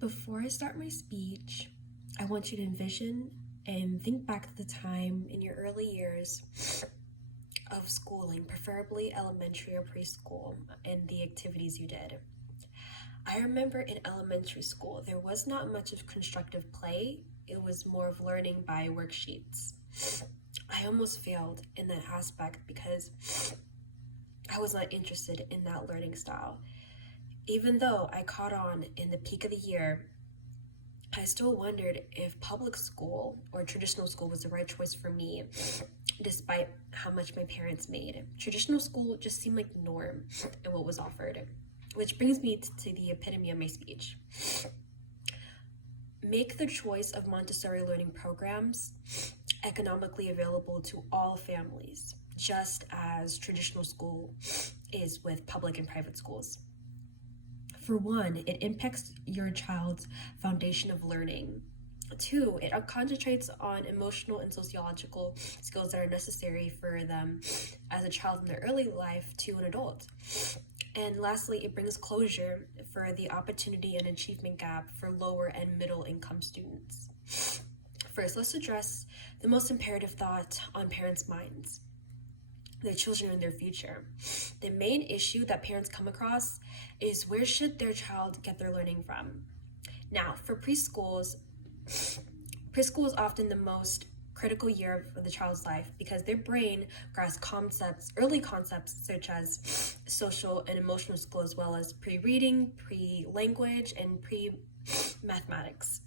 Before I start my speech, I want you to envision and think back to the time in your early years of schooling, preferably elementary or preschool, and the activities you did. I remember in elementary school, there was not much of constructive play. It was more of learning by worksheets. I almost failed in that aspect because I was not interested in that learning style. Even though I caught on in the peak of the year, I still wondered if public school or traditional school was the right choice for me, despite how much my parents made. Traditional school just seemed like the norm and what was offered, which brings me to the epitome of my speech. Make the choice of Montessori learning programs economically available to all families, just as traditional school is with public and private schools. For one, it impacts your child's foundation of learning. Two, it concentrates on emotional and sociological skills that are necessary for them as a child in their early life to an adult. And lastly, it brings closure for the opportunity and achievement gap for lower and middle income students. First, let's address the most imperative thought on parents' minds: their children and their future. The main issue that parents come across is where should their child get their learning from? Now, for preschool is often the most critical year of the child's life because their brain grasps early concepts such as social and emotional skill, as well as pre-reading, pre-language, and pre-mathematics.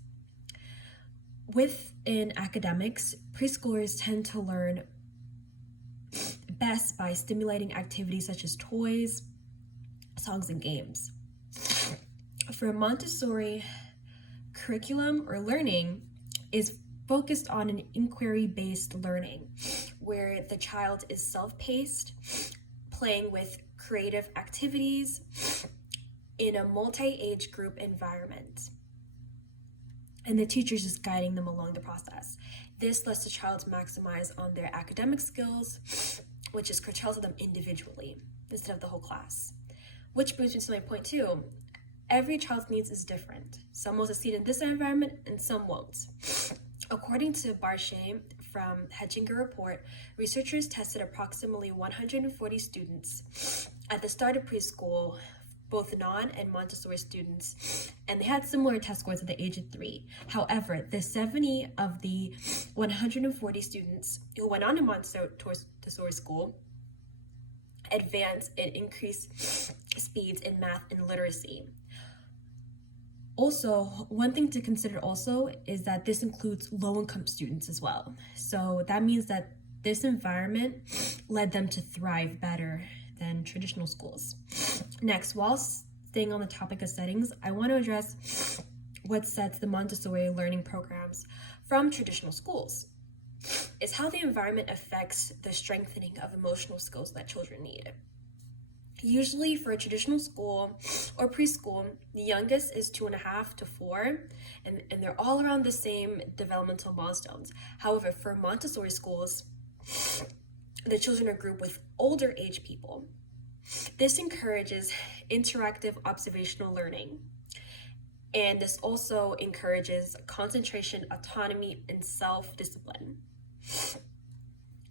Within academics, preschoolers tend to learn best by stimulating activities such as toys, songs, and games. For Montessori, curriculum or learning is focused on an inquiry-based learning where the child is self-paced, playing with creative activities in a multi-age group environment, and the teacher's just guiding them along the process. This lets the child maximize on their academic skills, which is curtailed to them individually instead of the whole class. Which brings me to my point two. Every child's needs is different. Some will succeed in this environment and some won't. According to Barchet from Hetchinger Report, researchers tested approximately 140 students at the start of preschool, both non- and Montessori students, and they had similar test scores at the age of 3. However, the 70 of the 140 students who went on to Montessori school advanced and increased speeds in math and literacy. Also, one thing to consider also is that this includes low-income students as well. So that means that this environment led them to thrive better than traditional schools. Next, while staying on the topic of settings, I want to address what sets the Montessori learning programs from traditional schools. Is how the environment affects the strengthening of emotional skills that children need. Usually for a traditional school or preschool, the youngest is 2.5 to 4, and they're all around the same developmental milestones. However, for Montessori schools, the children are grouped with older age people. This encourages interactive observational learning, and this also encourages concentration, autonomy, and self-discipline.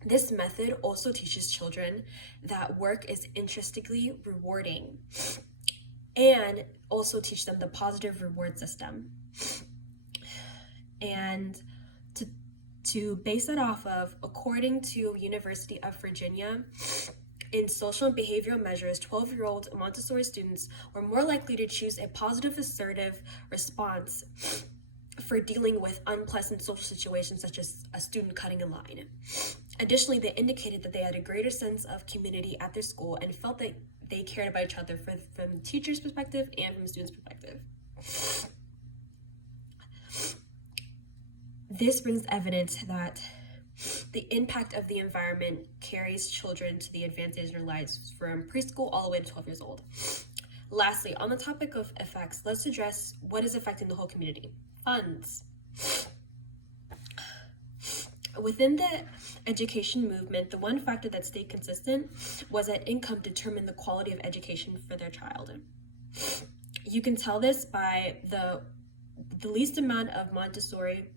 This method also teaches children that work is intrinsically rewarding and also teach them the positive reward system. And to base that off of, according to University of Virginia, in social and behavioral measures, 12-year-old Montessori students were more likely to choose a positive assertive response for dealing with unpleasant social situations such as a student cutting a line. Additionally, they indicated that they had a greater sense of community at their school and felt that they cared about each other from the teacher's perspective and from the student's perspective. This brings evidence that the impact of the environment carries children to the advantage in their lives from preschool all the way to 12 years old. Lastly, on the topic of effects, let's address what is affecting the whole community. Funds. Within the education movement, the one factor that stayed consistent was that income determined the quality of education for their child. You can tell this by the the least amount of Montessori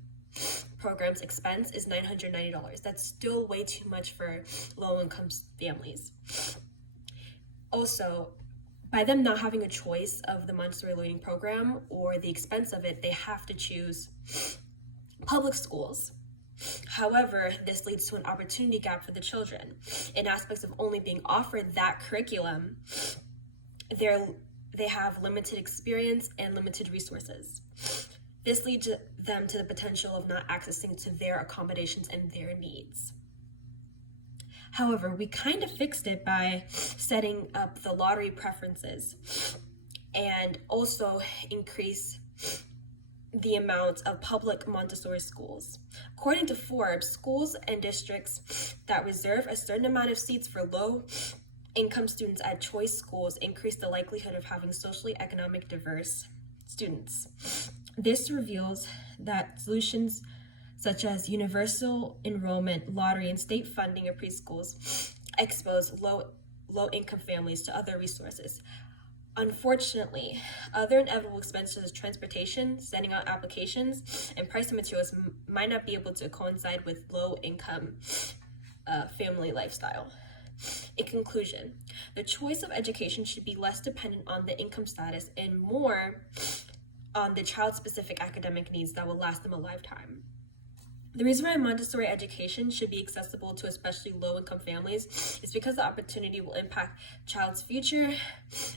program's expense is $990. That's still way too much for low-income families. Also, by them not having a choice of the Montessori learning program or the expense of it, they have to choose public schools. However, this leads to an opportunity gap for the children. In aspects of only being offered that curriculum, they have limited experience and limited resources. This leads them to the potential of not accessing to their accommodations and their needs. However, we kind of fixed it by setting up the lottery preferences and also increase the amount of public Montessori schools. According to Forbes, schools and districts that reserve a certain amount of seats for low-income students at choice schools increase the likelihood of having socially economic diverse students. This reveals that solutions such as universal enrollment, lottery, and state funding of preschools expose low-income families to other resources. Unfortunately, other inevitable expenses such as transportation, sending out applications, and pricing materials might not be able to coincide with low-income family lifestyle. In conclusion, the choice of education should be less dependent on the income status and more on the child-specific academic needs that will last them a lifetime. The reason why Montessori education should be accessible to especially low-income families is because the opportunity will impact child's future,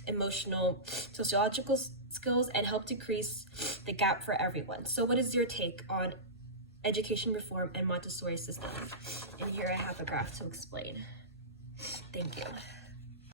emotional, sociological skills, and help decrease the gap for everyone. So what is your take on education reform and Montessori system? And here I have a graph to explain. Thank you.